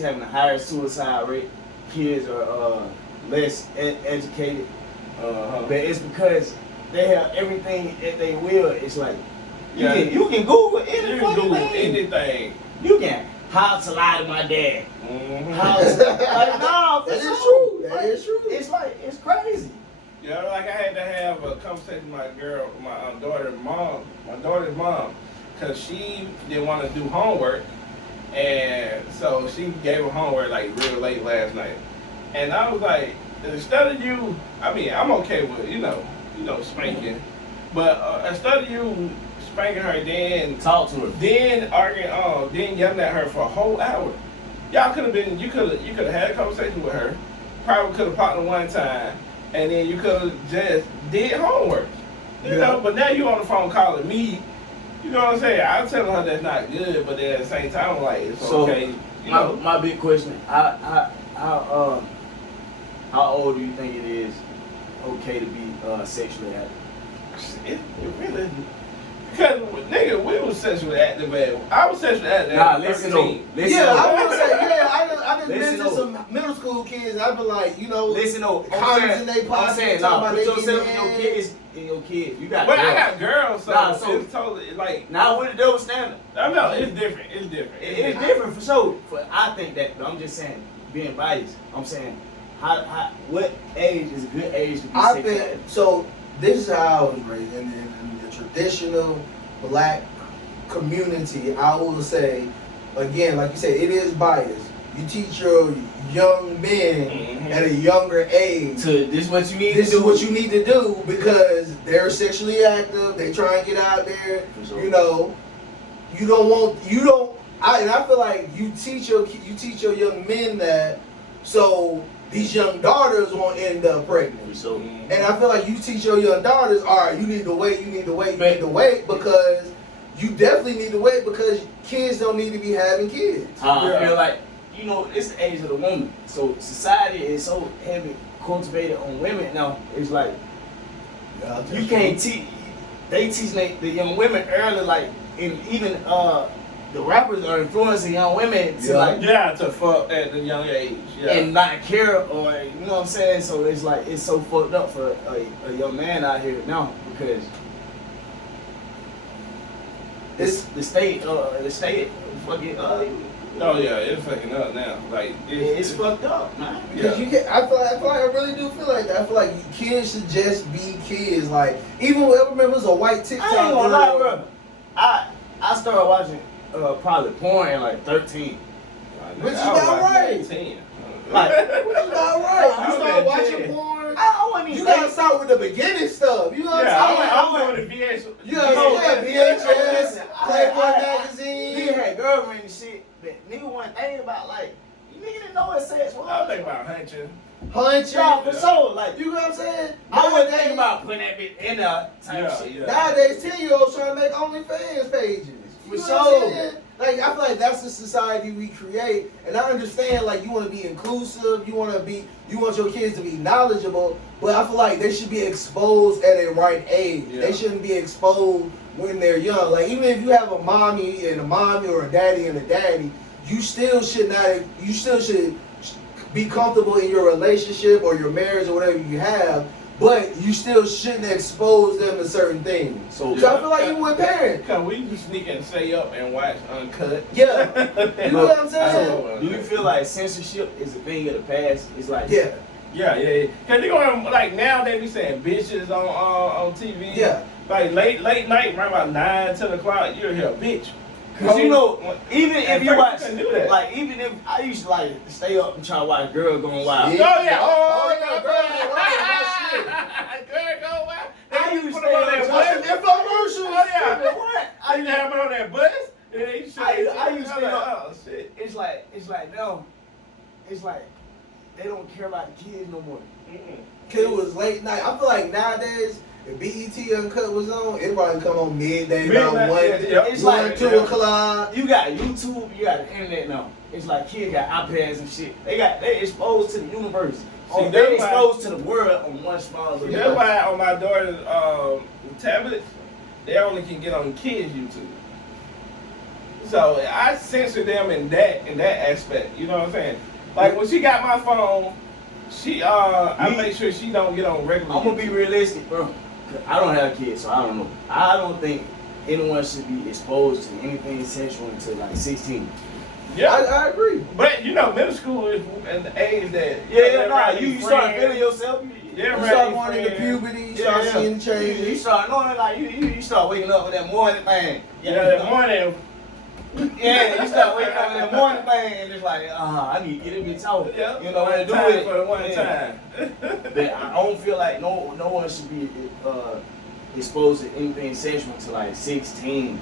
having a higher suicide rate. Kids are less educated. But it's because they have everything at their will. It's like you can Google anything. You can how to lie to my dad. Mm-hmm. How to no, that is true. That is true. It's like it's crazy. Yeah, like I had to have a conversation with my daughter's mom, because she didn't want to do homework, and so she gave her homework like real late last night, and I was like, instead of you, I mean, I'm okay with you know spanking, but instead of you spanking her, then talk to her, then arguing, then yelling at her for a whole hour, y'all could have been, you could have had a conversation with her, probably could have popped her one time. And then you could have just did homework, you know. But now you on the phone calling me, you know what I'm saying? I'm telling her that's not good, but then at the same time, I'm like, it's okay. You know? My big question: how old do you think it is okay to be sexually active? It really Cause nigga, we was sexually active I was sexually active Nah, at listen 13. though. Listen Yeah, though. I want to say, I done Listen, been to though. some middle school kids. I be like, you know, Listen though. condoms in their I'm pockets. saying, talking nah, about put they yourself getting in your kids. In your kids, you got. But girls. I got girls, so, Nah, so- it's totally like. Now with the double standard. I know it's different. It's different. It's different for sure. But I think that I'm just saying, being biased. I'm saying, what age is a good age to be I sexually think active? so. This is how I was raised in the traditional black community. I will say, again, like you said, it is biased. You teach your young men at a younger age. To this is what you need This to is do. what you need to do because they're sexually active. They try and get out there. For sure. You know, and I feel like you teach your young men that, so these young daughters won't end up pregnant. For sure. And I feel like you teach your young daughters, all right, you need to wait because you definitely need to wait because kids don't need to be having kids. I feel like, you know, it's the age of the woman. So society is so heavy cultivated on women now. It's like you can't teach. They teach the young women early, like, and even the rappers are influencing young women to like to fuck at the young age. Yeah. and not care, or you know what I'm saying. So it's like it's so fucked up for a young man out here now because it's the state fucking Oh yeah, it's fucking up now. Like it's fucked up, man. Because you can, I feel like I really do feel like that. I feel like kids should just be kids. Like even I remember it was a white TikTok. I ain't gonna lie, girl. bro. I started watching probably porn at like 13. But you not right. 10. Like, Which is not right. You I start was watching 10. porn. I wasn't You even gotta start with the beginning stuff. You know what I'm saying? I went with the VH. You gotta VHS, Playboy I magazine. Nigga had girlfriend and shit, but nigga wasn't thinking about like, nigga didn't know what sex was. I was thinking about hunching. Punching. Yeah, for sure. Like, You know what I'm saying? I wasn't thinking about putting that bitch in there type shit. Yeah. Nowadays, 10-year-olds trying to make OnlyFans pages. You For know what I'm sure. saying? Like, I feel like that's the society we create. And I understand, like, you want to be inclusive, you want your kids to be knowledgeable, but I feel like they should be exposed at a right age. Yeah. They shouldn't be exposed when they're young. Like, even if you have a mommy or a daddy and a daddy, you still should be comfortable in your relationship or your marriage or whatever you have, but you still shouldn't expose them to certain things. So I feel like even with parents. Cause we used to sneak and stay up and watch Uncut. Yeah. You know what I'm saying? So, do you feel like censorship is a thing of the past? It's like, Yeah. Yeah. Cause they going like now they be saying bitches on TV. Yeah. Like late night, right about 9, 10 o'clock, you'll hear a bitch. Cause you know, even At if you first watch, you couldn't do that. like, even if I used to like stay up and try to watch Girl Going Wild. Yeah. Oh yeah, Oh, yeah, Girl Going Wild, Girl Going Wild. I They used used to to put them on stay that up bus. Infomercials. Oh yeah. What? I used to have it on that bus. And they used to I used to I'm stay like, up. oh shit. It's like no, it's like they don't care about the kids no more. Cause it was late night. I feel like nowadays, if BET Uncut was on, it probably come on midday, about Midnight, 1, yeah. It's 1, like 2 o'clock. You got YouTube, you got the internet now. It's like kids got iPads and shit. They exposed to the universe. See, They that's why- exposed to the world on one small little. That's why on my daughter's tablets, they only can get on kids' YouTube. So I censor them in that aspect. You know what I'm saying? Like when she got my phone, I make sure she don't get on regular. I'm gonna be YouTube. realistic, bro. I don't have kids, so I don't know. I don't think anyone should be exposed to anything sexual until like 16. Yeah, I agree. but you know, middle school is at the age that You start feeling yourself. Yeah, You right. start going into puberty, you start seeing changes. You start knowing like you start waking up with that morning thing. that morning. Yeah, you start waking up with that morning thing, and it's like, I need to get it bitch out. Yeah, You know what to do time with it. for the one Yeah. time. But I don't feel like no one should be exposed to anything sexual until like 16.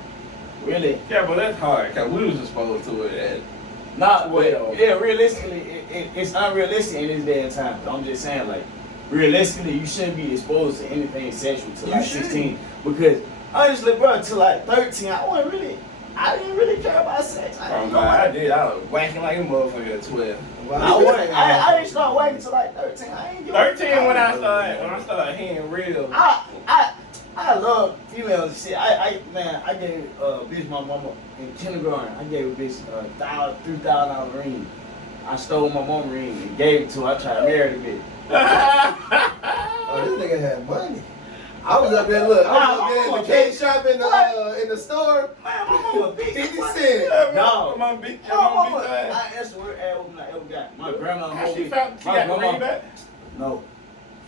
Really? Yeah, but that's hard because we was exposed to it at Not Well. yeah, realistically, it's unrealistic in this day and time. But I'm just saying, like, realistically, you shouldn't be exposed to anything sexual till like 16. Because honestly, bro, till like 13, I didn't really care about sex. I didn't know. I did. I was whacking like a motherfucker at 12. I didn't start waiting till like 13. I ain't give a 13 when I started hearing real. I I love females and shit. I gave bitch my mama in kindergarten. I gave a bitch $3,000 ring. I stole my mama ring and gave it to her. I tried to marry the bitch. Oh, this nigga had money. I was up there, look, I was up there in the cake shop in the store. Man, my mama big. 50 cent. No. Come on, big. My mama, that's the word I ever got. My grandma How hold she me. found? She My got the grandma- ring back. No.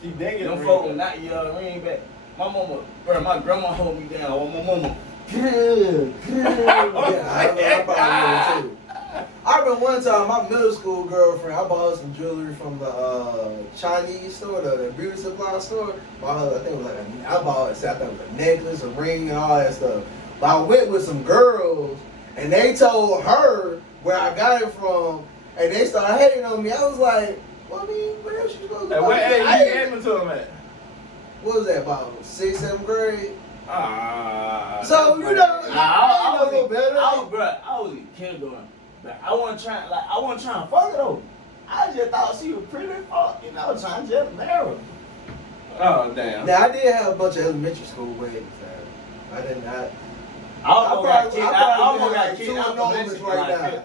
She dang it. Them folk not your ring back. My mama, bro, my grandma hold me down. Oh, my mama. Yeah, I probably would too. I remember one time my middle school girlfriend, I bought her some jewelry from the Chinese store, the beauty supply store. Bought her, I think it was like I bought her, I think it was a necklace, a ring, and all that stuff. But I went with some girls, and they told her where I got it from, and they started hating on me. I was like, well, I mean, where else you supposed to At buy what it? age I you didn't- gave it to him at? What was that, about 6th, 7th grade? That's So, you know, funny. I know a little better. I was in kindergarten. But I wasn't trying to fuck her though. I just thought she was pretty fuck, you know, trying to just marry her. Oh damn. Now, I did have a bunch of elementary school weddings. I did not. I almost I got probably kicked got out two of annulments right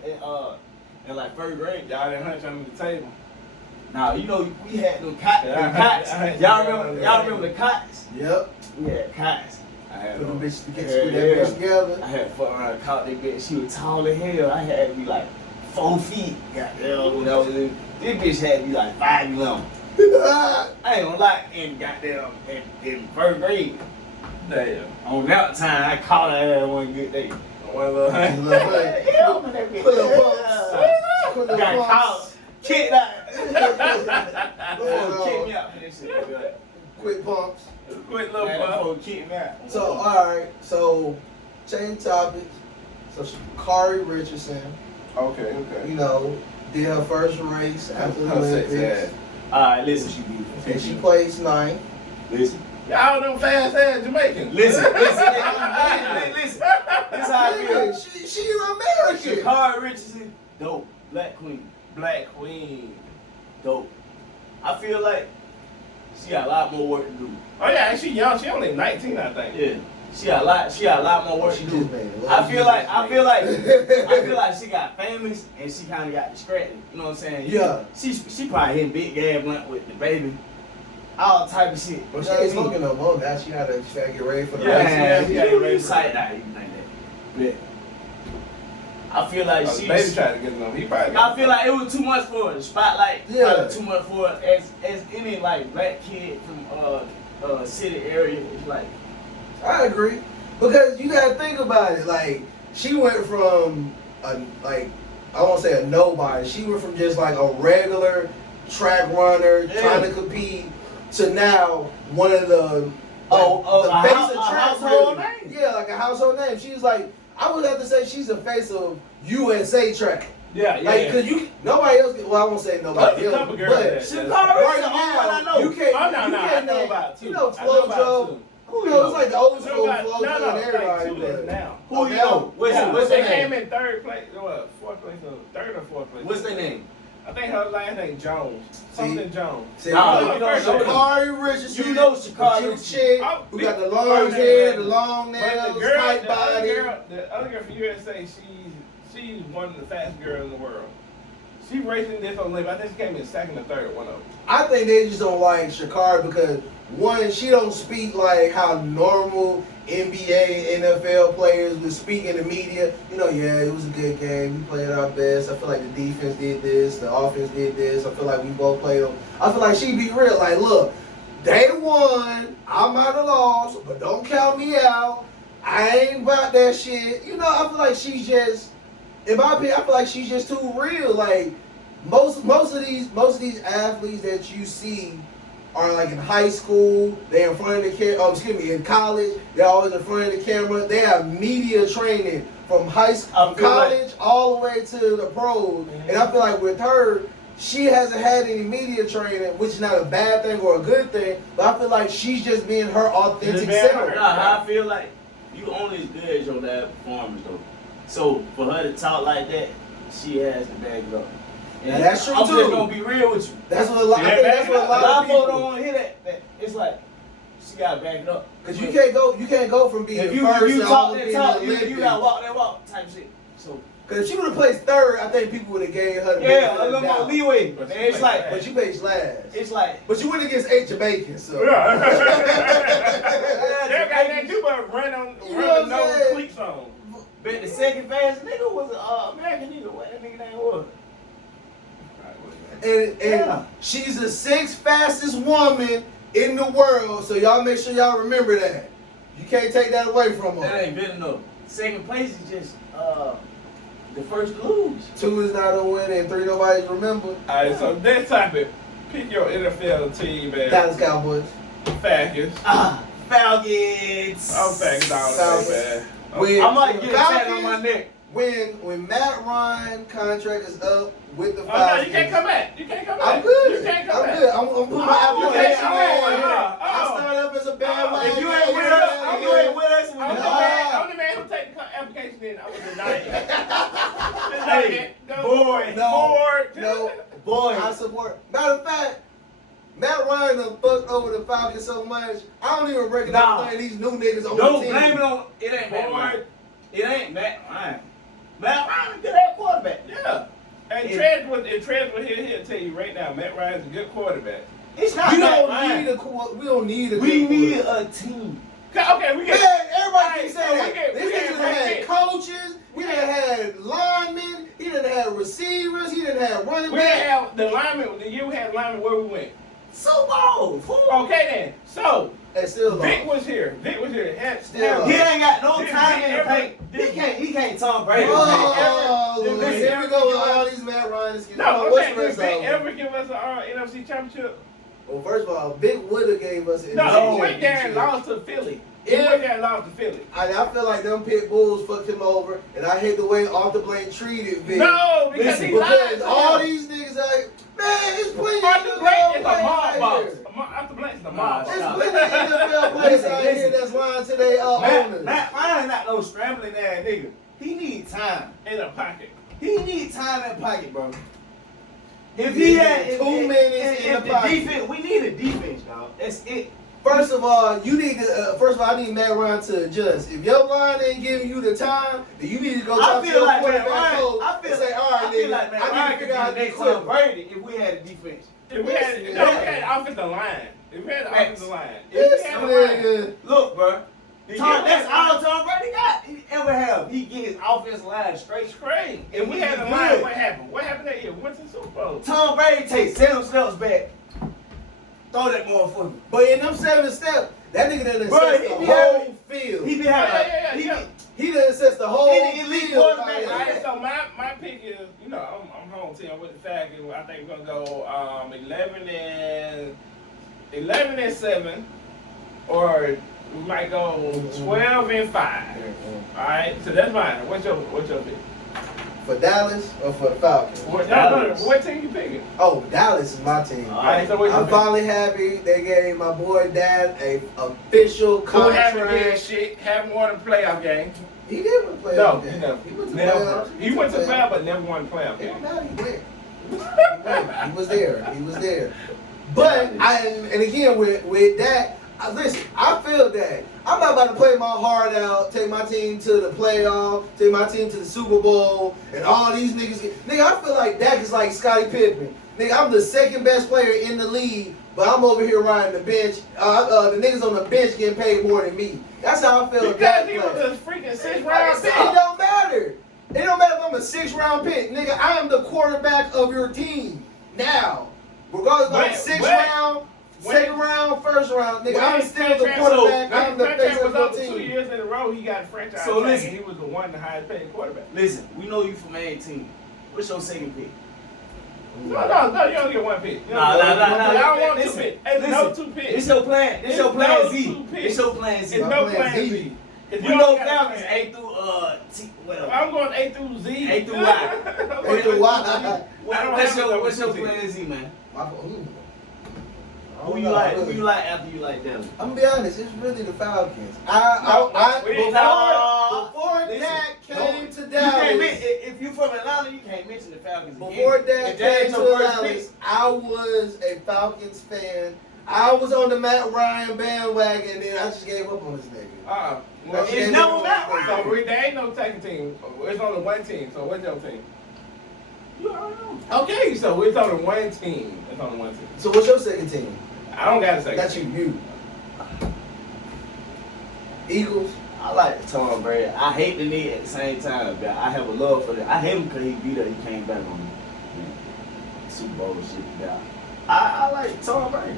in like 3rd grade. Y'all didn't hunch under the table. Now you know we had them cots. Yeah, Y'all remember the cots? Yep. We had cots. I had Put them them. bitches together, screw that bitch together. I had fucked around and caught that bitch. She was tall as hell. I had to be like 4 feet. Goddamn, you know, this bitch had to be like 5'11". I ain't gonna lie, in 3rd grade. Damn. On that time, I caught her ass one good day. One little hunch. Yeah, open that bitch. Put them pumps. Put them Got pumps. caught. Kicked out. Oh, Kicked me out for this shit. Quick pumps. Quick little Man, that bump. fool kicked me out. So, alright. So, change topics. So, Sha'Carri Richardson, Okay. you know, did her first race after the Her sex Olympics. ass. Alright, listen. And she placed 9th. Listen. Y'all them fast ass Jamaicans. Listen. This how I feel. Yeah, she American. Sha'Carri Richardson, dope. Black queen, Black Queen. dope. I feel like she got a lot more work to do. Oh yeah, she young. She only 19, I think. Yeah, she got a lot more work She to just do. made it. I feel like she got famous and she kind of got distracted. You know what I'm saying? Yeah. She probably hitting big gas blunt with the baby, all type of shit. Well, she ain't smoking no more. Now she gotta get ready for the Yeah, race. Man, she got ready you for sight it. that, you think that. But I feel like Oh, the baby tried to get them. He probably. I feel like it was too much for her. The spotlight, Yeah. probably too much for her. As any like black kid from city area, it's like I agree. Because you gotta think about it, like, she went from I won't say a nobody, she went from just like a regular track runner trying to compete to now one of the a face house- of a track household really. name. Yeah, like a household name. She was like, I would have to say she's the face of USA track. Yeah, Like, cause nobody else. Well, I won't say nobody There's a else, couple girls but that- Sha'Carri right is the only one I now know. you can't. Oh, no, you no, I can't know name- about two. You know, I know about FloJo. two. Who You know, it's like the old school No, FloJo no, and like everybody. two that's but- now. Who you know? What's They their came name? in 3rd place, what, 4th place, or 3rd or 4th place. What's their name? I think her last name Jones. Something Jones. See, Nah, you you know Sha'Carri Richardson. You know Sha'Carri the cute Richardson. chick Oh, who got the big- long oh, hair, yeah. the long But nails, the girl, tight the body. other girl from USA, she's one of the fastest girls in the world. She racing this Olympic. I think she came in 2nd or 3rd, one of them. I think they just don't like Sha'Carri because one, she don't speak like how normal NBA, NFL players would speak in the media. You know, yeah, it was a good game. We played our best. I feel like the defense did this, the offense did this. I feel like we both played them. I feel like she be real. Like, look, they won. I might have lost, but don't count me out. I ain't about that shit. You know, I feel like she's just, in my opinion, I feel like she's just too real. Like most of these athletes that you see are like in high school, they're in front of the camera, in college, they're always in front of the camera. They have media training from high school, college, all the way to the pros. Mm-hmm. And I feel like with her, she hasn't had any media training, which is not a bad thing or a good thing, but I feel like she's just being her authentic self. Nah, I feel like you only as good as your lab performance though. So for her to talk like that, she has to back it up. And that's true I'm too. just gonna be real with you. That's what a lot. I think that's what a A lot lot of of folks don't people. want to hear that. It's like you gotta back it up. Cause you can't go from being If you first to talk almost that being talk, in the you Olympics. gotta walk that walk type shit. So Cause if she would have placed third, I think people would have gave her the yeah, benefit a of the little more doubt. leeway. But Man, she it's like, But you placed last. it's like, But you went against 8 Jamaicans, so. Yeah. They got that do but run know with what no I'm saying? cleats on. but the second fastest nigga was an American nigga. What that nigga name was? And Yeah. she's the 6th fastest woman in the world, so y'all make sure y'all remember that. You can't take that away from That her. ain't good enough. Second place is just the first to lose. 2 is not a win, and 3 nobody's remember. Alright, so next topic. Pick your NFL team, man. Dallas Cowboys. Falcons. Falcons. I'm Falcons all Falcons. day, man. When I might get a Falcons- tag on my neck. When Matt Ryan contract is up with the Oh, no, Falcons. you can't come back. You can't come back. I'm good. You can't come I'm back. good. I'm putting my Oh, application yeah, in. yeah. I started up as a bandwagon. If you ain't with us, I'm you ain't with us. I'm the man who take the application in. I was denying it. Denying it. Go. Boy, Forward. No, boy. I support. Matter of fact, Matt Ryan done fucked over the Falcons so much. I don't even recognize Nah. playing these new niggas on Don't the team. blame it on. It ain't Matt Ryan. Forward. It ain't Matt Ryan. Matt Ryan, good at quarterback. Yeah. And Yeah. Tread will he'll tell you right now, Matt Ryan's a good quarterback. It's not We Matt don't Ryan. need we don't need a We good need quarterback. a team. Okay, we Yeah, get everybody keeps so saying we that. get- This we nigga get done had right coaches, he done had linemen, he done had receivers, he done had running we didn't backs. have the lineman. The year we had lineman, where we went. Super Bowl. Fool. Okay then. So And still Vic lost. was here. Vic was here. Still He ain't got no Did time Vic in the ever- paint. He can't Tom Brady. Oh, Did Lord, Vic here we ever go with give all us- these Matt Ryan excuses. No, What's okay. the Did rest Vic of them? ever give us an NFC championship? Well, first of all, Vic would have gave us an No, NFC he went there and championship. lost to Philly. He Yeah. went there and lost to Philly. I feel like them pit bulls fucked him over, and I hate the way Arthur Blank treated Vic. No, because Listen, he lied Because to all him. these niggas like, man, it's plenty of Arthur Blank is a players mob out boss. here. Arthur Blank's the Nah, mob There's boss. plenty of NFL players out here Listen. that's lying to their owners. Matt Ryan not no scrambling ass nigga. He need time. In a pocket. He need time in pocket, bro. If He he need had 2 minutes in if the pocket. defense, we need a defense, dog. That's it. First of all, you need to. First of all, I need Matt Ryan to adjust. If your line ain't giving you the time, then you need to go I talk to feel your like Matt quarterback Ryan. coach I feel and say, all right, I feel nigga, like Matt I need Ryan to figure out how could to be get next Tom quicker. Brady if we had a defense. If we had, Listen, no, we had an offensive line. If we had an Facts. offensive line. This If we had a line. nigga. Look, bro. If Tom, you that's had all a line, Tom Brady got. He ever have. He get his offensive line straight. it's great. If And we we had a good. line, what happened? What happened that year? We went to the Super Bowl. Tom Brady takes 7 steps back. Throw that motherfucker. But in them 7 steps, that nigga done Bro, assessed he the be whole having- field. He be having. Yeah. He done assessed the whole He the elite field. quarterback, out Alright, here. so my pick is, you know, I'm home team with the Falcons. I think we're gonna go 11 and 7, or we might go 12 and 5. All right, so that's mine. What's your pick? For Dallas or for the Falcons? No, Dallas. what team you picking? Oh, Dallas is my team. All All right, so what's your I'm pick? finally happy they gave my boy Dad a official Who haven't did contract. shit? Haven't won a playoff game. He did win a playoff No, game. he never. He went to Never. playoffs. He went to playoff, but never won a playoff It don't game. matter. He went. He was there. He was there. But and again with that, listen, I feel that I'm not about to play my heart out, take my team to the playoff, take my team to the Super Bowl, and all these niggas nigga, I feel like Dak is like Scottie Pippen. Nigga, I'm the second best player in the league, but I'm over here riding the bench. The niggas on the bench getting paid more than me. That's how I feel about Because Dak he play. was a freaking 6th round It pick. don't matter. It don't matter if I'm a 6th round pick. Nigga, I am the quarterback of your team. Now, regardless if I'm But- 6th but- round, when- 2nd round, 1st round, nigga, When I'm his still the contract- quarterback. when I'm his the face contract of was your up 2 team. years in a row. He got a franchise So tag, listen. and he was the one, the highest paid quarterback. Listen, we know you from A-Team. What's your second pick? No, you don't get one pick. You don't Nah, get nah, one nah, pick. nah. I don't want Listen, 2 picks. There's no 2 picks. It's your plan. It's your It's plan no Z. 2 picks. It's your plan Z. It's My no plan plan Z. Z. If We you know don't got a Falcons plan- A through whatever. I'm going A through Z. A through Y. A through Y. What's your plan Z, man? Who you like? Who you like after you like them? I'm gonna be honest, it's really the Falcons. No, we didn't- Before Listen, Dak came to Dallas, if you from Atlanta, you can't mention the Falcons. before again. Dak If that came ain't to your first Dallas, pick, I was a Falcons fan. I was on the Matt Ryan bandwagon, and then I just gave up on this nigga. Well, It's never Matt Ryan. so there ain't no second team. It's only one team. So what's your team? you already know. Okay, so it's only one team. It's only one team. So what's your second team? I don't got a second. Got you. Eagles. I like Tom Brady. I hate the knee at the same time, but I have a love for that. I hate him because he beat up. He came back on me. Yeah. Super Bowl shit. Yeah. I like Tom Brady.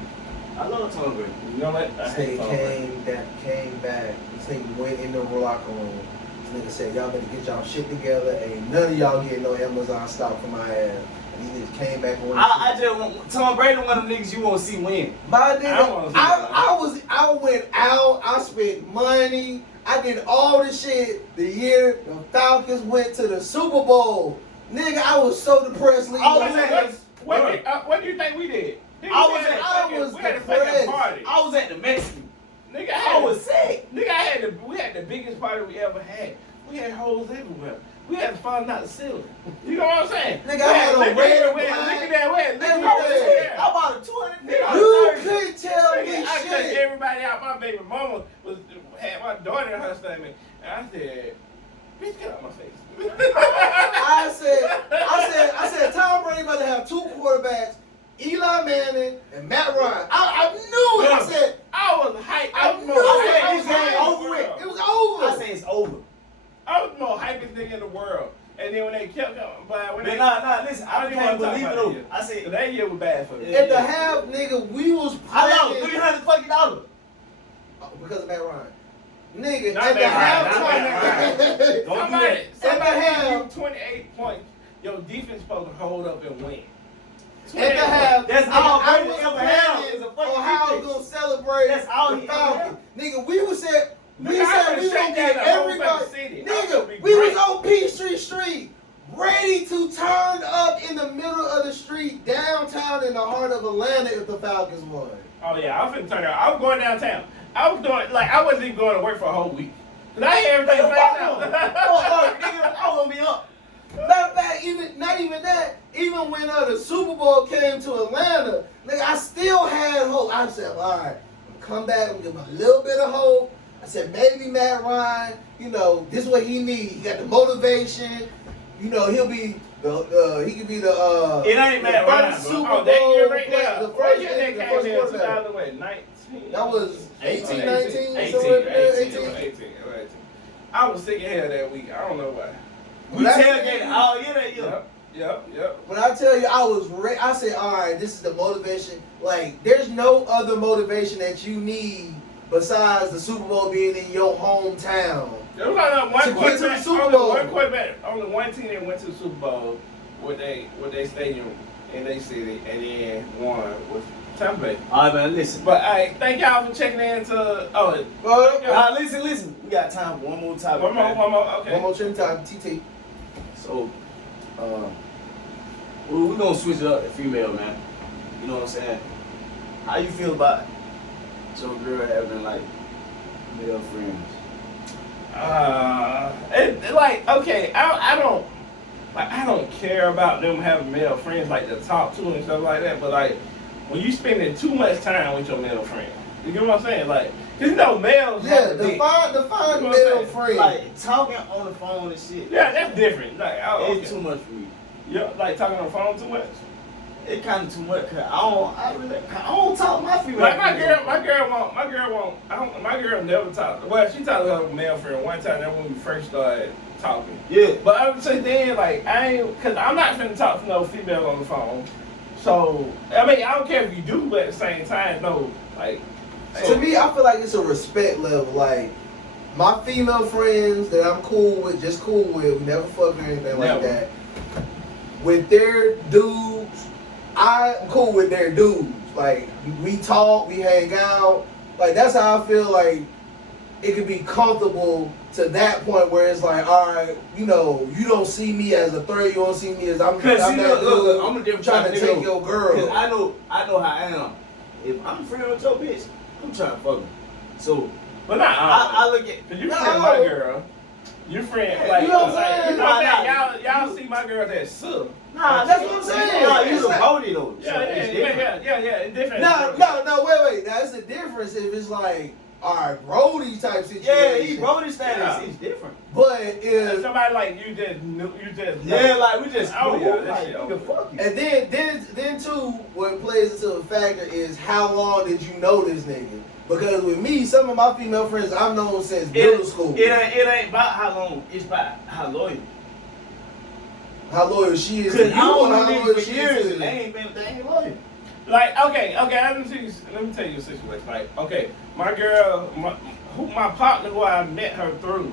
I love Tom Brady. You know what? I This hate nigga Tom Brady. came back. This nigga went in the locker room. This nigga said, y'all better get y'all shit together. Ain't none of y'all getting no Amazon stock from my ass. And these niggas came back on. I just want Tom Brady, one of the niggas you want to see win. My I don't wanna nigga, see that. I went out. I spent money. I did all the shit the year the Falcons went to the Super Bowl. Nigga, I was so depressed. Leaving. I was at- What do you think we did? Nigga, I we was had at- a I fucking- was we had a fucking depressed. party. I was at the Mexican. Nigga, I was sick. Nigga, we had the biggest party we ever had. We had holes everywhere. We had fun out the ceiling. You know what I'm saying? Nigga, I had a red, Look black, at that way. Look everything. at I bought a $250. You couldn't tell me I cut shit. everybody out. My baby mama had my daughter in her stomach. And I said, bitch, get out my face. I said, Tom Brady about to have two quarterbacks, Eli Manning and Matt Ryan. I knew it. I said, I was hyped. I knew I said, it. this game over with. It was over. I say it's over. I was the most hypest nigga in the world. And then when they kept coming, but when they, Listen, I I don't even can't wanna believe talk it about though. it yet. I said, that year was bad for me. Yeah. At the half, nigga, we was I know, playing $300 fucking dollars. because of Matt Ryan. Nigga, Not at the Matt Ryan, not halftime, Don't do Somebody that. give you 28 points. Your defense supposed to hold up and win. at the half, That's nigga, all I Brady was ever had is planning a fucking on how I was defense. gonna celebrate That's all the he ever Falcons. Nigga, we was said we Nigga, I said could've we gonna shut get down the whole everybody. fucking city. I was gonna be Nigga, we was great. on Peachtree Street, ready to turn up in the middle of the street, downtown in the heart of Atlanta if the Falcons won. Oh yeah, I was finna turn it out. I was going downtown. I was doing I wasn't even going to work for a whole week. Cause I had everything Nigga, planned fuck out. Oh, nigga, I was gonna be up. Matter of fact, not even that. Even when the Super Bowl came to Atlanta, nigga, I still had hope. I said, all right, I'm gonna come back and give him a little bit of hope. I said, maybe Matt Ryan, this is what he needs. He got the motivation. He'll be he could be the It ain't Matt the Ryan, first bro. Super Oh, that Bowl year right player, there. the What first year the they came first here? quarterback. 2019. That was 18, 19, 18, somewhere there, 18. I was sick of hell that week. I don't know why. We tailgated all year that year. Yep. When I tell you I was ready, I said, all right, this is the motivation. Like, there's no other motivation that you need besides the Super Bowl being in your hometown. There was only one To get to the quarterback. Super Only Bowl. one quarterback. Only one team that went to the Super Bowl with their stadium in their city, and then one was Tampa Bay. All right, man, listen. But thank y'all for checking in to. Listen. We got time for one more topic. One more. Okay. One more trim time, TT. So, we're gonna switch it up to female, man. You know what I'm saying? How you feel about your girl having like male friends? Okay, I don't care about them having male friends like to talk to and stuff like that. But like, when you spending too much time with your male friend, you get what I'm saying? Like, cause males. Yeah, have a dick. define You know what I'm male saying? friend. Like talking on the phone and shit. Yeah, that's different. Like, It's too much for me. Yeah, like talking on the phone too much. It kind of too much. Cause I don't talk to my female. Like my friends. girl never talked. Well, she talked to her male friend one time. That when we first started talking. Yeah. But I would say then, like, cause I'm not finna talk to no female on the phone. So I mean, I don't care if you do, but at the same time, no, like. To me, I feel like it's a respect level. Like, my female friends that I'm cool with, just cool with, never fuck or anything like Never. that. With their dudes, I'm cool with their dudes. Like, we talk, we hang out. Like, that's how I feel like it could be comfortable to that point where it's like, all right, you don't see me as a threat. You don't see me as I'm Cause see, that look, dude I'm a different trying type to of take nigga. your Cause girl. I know how I am. If I'm friend with your bitch, I'm trying to fuck her. So But not I look at Cause you No. friend my girl. Your friend, Yeah, like, you know what I'm saying? you know what I'm Nah, saying? Y'all see my girls as sub. Nah, that's what I'm saying. Nah, you a Brody though. Yeah, So it's different. yeah, it's different. No, wait. That's the difference if it's like, all right, Brody type situation. Yeah, he Brody status. Yeah. He's different. But And if somebody like you just know. Yeah, like we just Oh, cool. yeah, that Like shit nigga, over. fuck you. and then too, what plays into a factor is how long did you know this nigga? Because with me, some of my female friends I've known since middle school. It ain't about how long. It's about how loyal. How loyal she is to Cause you, I don't and how know loyal for she years is and to they you. ain't loyal. Like, okay, let me tell you a situation. Like, okay, my girl, my partner who I met her through,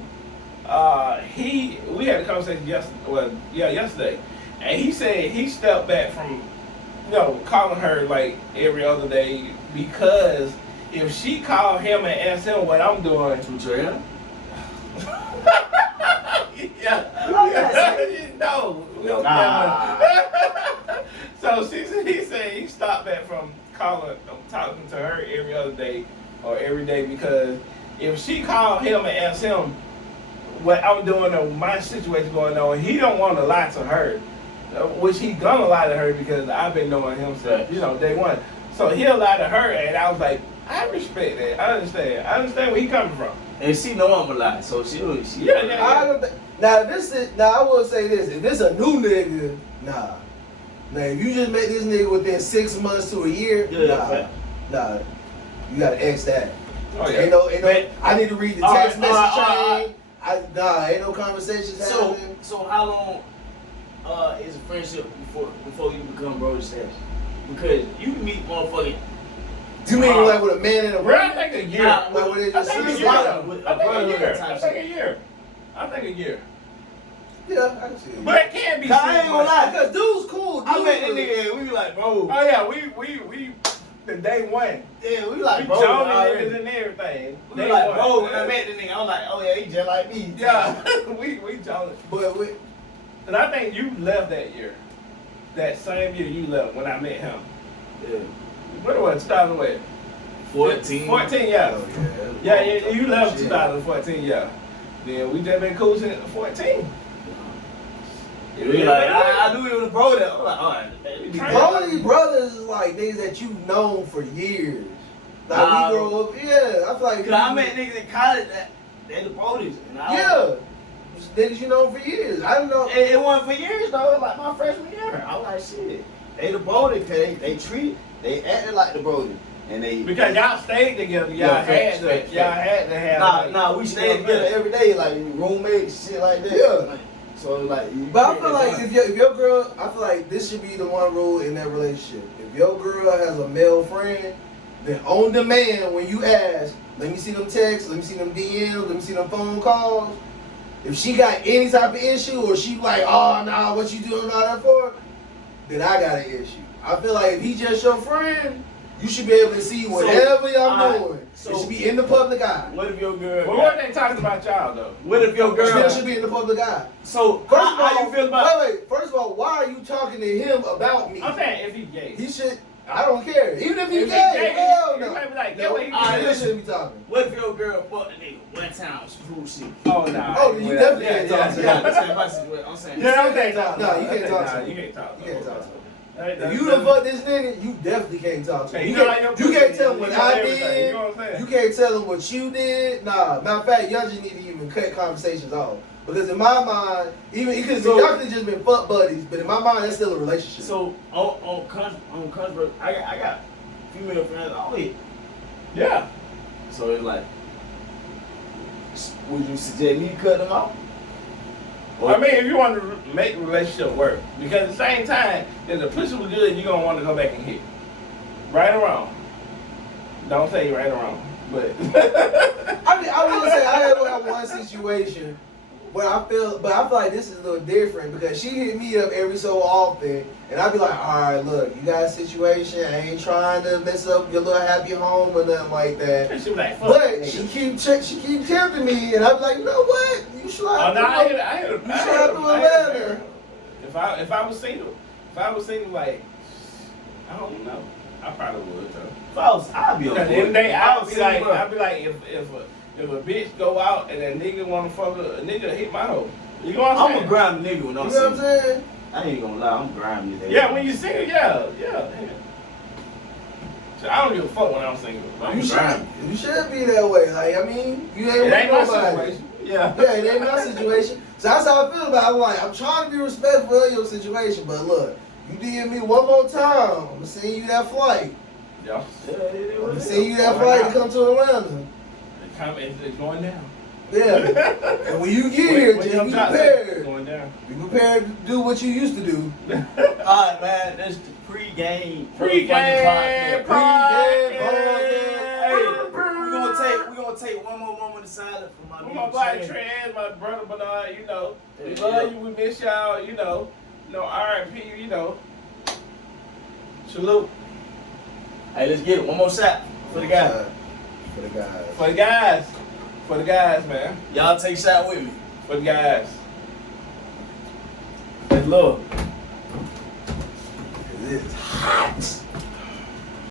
we had a conversation yesterday, and he said he stepped back from, calling her like every other day because if she called him and asked him what I'm doing, Betrayal? no. Nah. So he said he stopped back from talking to her every other day or every day because if she called him and asked him what I'm doing or my situation going on, he don't want to lie to her, which he gonna lie to her because I've been knowing him since day one. So he'll lie to her, and I was like, I respect that. I understand where he coming from. And she know I'm a lie, so she Yeah. I don't think. Now, I will say this: if this a new nigga, nah. Now, if you just met this nigga within 6 months to a year, nah, you gotta X that. Oh yeah. Ain't no. I need to read the text message chain. Ain't no conversations happening. So how long is a friendship before you become brother status? Because you meet motherfucking. You mean like with a man and a Bro, I woman? think a year. Like when they I just think a sit year. down? I think a year. Yeah, I can see it. But it can't be. I ain't gonna lie. Because dude's cool. I Dude met that nigga and we be like, bro. Oh yeah, we the day one. Yeah, we like, We bro. joined already. niggas and everything. We Day like, one. bro. When I met the nigga, I was like, oh yeah, he just like me. Yeah, we joined. But And I think you left that year. That same year you left when I met him. Yeah. What was 2008? 14. 14, yeah. Oh, Yeah, you left 2014, yeah. Then we just been cool since 14. We like, I knew he was a bro there. I'm like, alright. Brody brothers is like niggas that you've known for years. Like we grow up, yeah. I feel like Cause I met niggas in college that they the brodies. Yeah, niggas you know for years. I don't know. It wasn't for years though. It was like my freshman year. I was like, shit. They the brody cause they acted like the brody. And they Because y'all stayed together, y'all had to have. Nah, we stayed together every day, like roommates, shit like that. Yeah. Like, so like, But I feel like if your girl, I feel like this should be the one rule in that relationship. If your girl has a male friend, then on demand when you ask, let me see them texts, let me see them DMs, let me see them phone calls. If she got any type of issue or she like, oh nah, what you doing all that for? Then I got an issue. I feel like if he just your friend, you should be able to see whatever y'all doing. It should be in the public eye. What if your girl? Well, what they talking about y'all though? What if your girl? Still should be in the public eye. So First of all, how you feel about? wait. First of all, why are you talking to him about me? I'm saying if he gay. He should. I don't care. Even if he If he gay, gay, hell you no. might be like, No, yeah, I he shouldn't be talking. What if your girl fucked a nigga one time food shit? Oh nah. Oh, you definitely can't talk to Yeah, him. I'm saying. Yeah, I'm saying talk. No, you can't talk to him. You can't talk. You can't talk to him. If If you done fuck this nigga, you definitely can't talk to him. Hey, You you know how your can't pussy tell him is, what you know I everything, did. you know what I'm saying? You can't tell him what you did. Nah, matter of fact, y'all just need to even cut conversations off. Because in my mind, even because y'all could have just been fuck buddies, but in my mind, that's still a relationship. So on Converse, I got female friends always. Yeah. So it's like, would you suggest me cut them off? I mean, if you want to make a relationship work, because at the same time, if the pussy was good, you're gonna want to go back and hit. Right or wrong? Don't say right or wrong, but I mean, I will say I had one situation where I feel like this is a little different because she hit me up every so often, and I'd be like, all right, look, you got a situation. I ain't trying to mess up your little happy home or nothing like that. she was like, fuck. But she keep tempting me, and I'm like, you know what? You slide Oh, no, I hit her. If I was single, like, I don't know. I probably would though. If I was, I'd be At the end of the day, I'd be like, if if a bitch go out and that nigga wanna fuck a nigga hit my hoe. You know what I'm I'm saying? a grime nigga when You know I'm what I'm single. saying? I ain't gonna lie, I'm grimy. Yeah, when you single, yeah. So I don't give a fuck when I'm single. I'm You grimy. should be that way. Like, I mean, you ain't It with ain't my nobody. situation. Yeah. Yeah, it ain't my situation. So that's how I feel about it. I'm like, I'm trying to be respectful of your situation, but look, you DM me one more time, I'm gonna send you that flight. Yeah. I'm gonna send you that flight to come to Atlanta. It's going down. Yeah. And when you get here, When just your be shot prepared. going down. Be prepared to do what you used to do. Alright, man, that's the pre-game. Pre-game podcast. We gonna take one more moment of silence for my My nigga boy Trent. Trez, my brother Bernard, you know. We Yeah. love you, we miss y'all, you know. R.I.P., you know. Salute. Hey, let's get it. One more shot for the guy. For the guys. For the guys. For the guys, man. Y'all take a shot with me. For the guys. Let's love. It is hot.